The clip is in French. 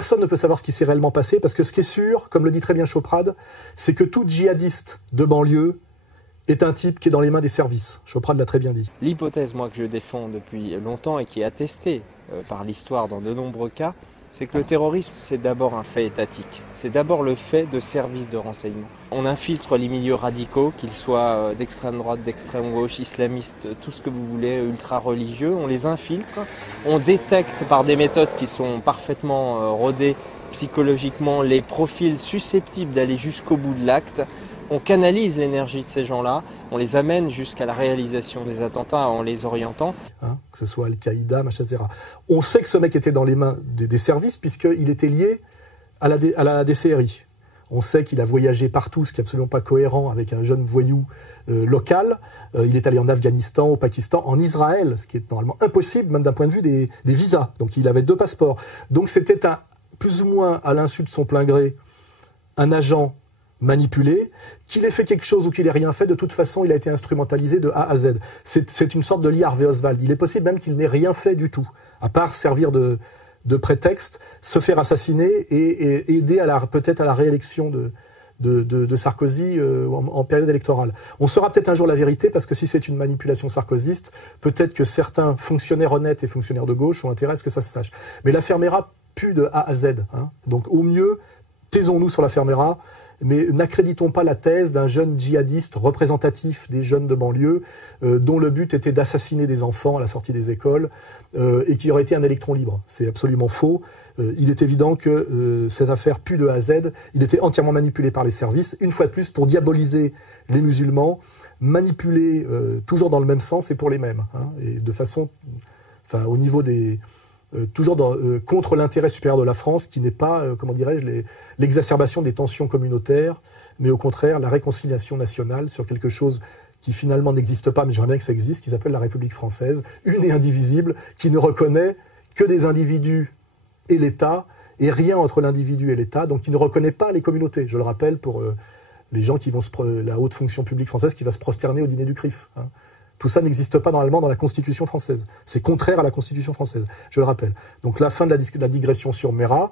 Personne ne peut savoir ce qui s'est réellement passé, parce que ce qui est sûr, comme le dit très bien Choprade, c'est que tout djihadiste de banlieue est un type qui est dans les mains des services. Choprade l'a très bien dit. L'hypothèse, moi, que je défends depuis longtemps et qui est attestée par l'histoire dans de nombreux cas, c'est que le terrorisme, c'est d'abord un fait étatique. C'est d'abord le fait de services de renseignement. On infiltre les milieux radicaux, qu'ils soient d'extrême droite, d'extrême gauche, islamistes, tout ce que vous voulez, ultra-religieux. On les infiltre, on détecte par des méthodes qui sont parfaitement rodées psychologiquement les profils susceptibles d'aller jusqu'au bout de l'acte. On canalise l'énergie de ces gens-là, on les amène jusqu'à la réalisation des attentats en les orientant. Que ce soit Al-Qaïda, etc. On sait que ce mec était dans les mains des services puisqu'il était lié à la DCRI. On sait qu'il a voyagé partout, ce qui n'est absolument pas cohérent avec un jeune voyou local. Il est allé en Afghanistan, au Pakistan, en Israël, ce qui est normalement impossible, même d'un point de vue des visas. Donc il avait 2 passeports. Donc c'était plus ou moins à l'insu de son plein gré, un agent manipulé, qu'il ait fait quelque chose ou qu'il ait rien fait, de toute façon, il a été instrumentalisé de A à Z. C'est une sorte de Lee Harvey Oswald. Il est possible même qu'il n'ait rien fait du tout, à part servir de prétexte, se faire assassiner et aider peut-être à la réélection de Sarkozy en période électorale. On saura peut-être un jour la vérité, parce que si c'est une manipulation sarkozyste, peut-être que certains fonctionnaires honnêtes et fonctionnaires de gauche ont intérêt à ce que ça se sache. Mais l'affaire Mera pue de A à Z. Donc au mieux, taisons-nous sur l'affaire Mera, mais n'accréditons pas la thèse d'un jeune djihadiste représentatif des jeunes de banlieue dont le but était d'assassiner des enfants à la sortie des écoles et qui aurait été un électron libre. C'est absolument faux. Il est évident que cette affaire pue de A à Z. Il était entièrement manipulé par les services, une fois de plus pour diaboliser les musulmans, manipulé toujours dans le même sens et pour les mêmes. Et de façon, au niveau des... toujours contre l'intérêt supérieur de la France, qui n'est pas, comment dirais-je, l'exacerbation des tensions communautaires, mais au contraire la réconciliation nationale sur quelque chose qui finalement n'existe pas, mais j'aimerais bien que ça existe, qui s'appelle la République française, une et indivisible, qui ne reconnaît que des individus et l'État, et rien entre l'individu et l'État, donc qui ne reconnaît pas les communautés. Je le rappelle pour les gens qui vont la haute fonction publique française qui va se prosterner au dîner du CRIF. Tout ça n'existe pas normalement dans la Constitution française. C'est contraire à la Constitution française, je le rappelle. Donc la fin de la digression sur Mera.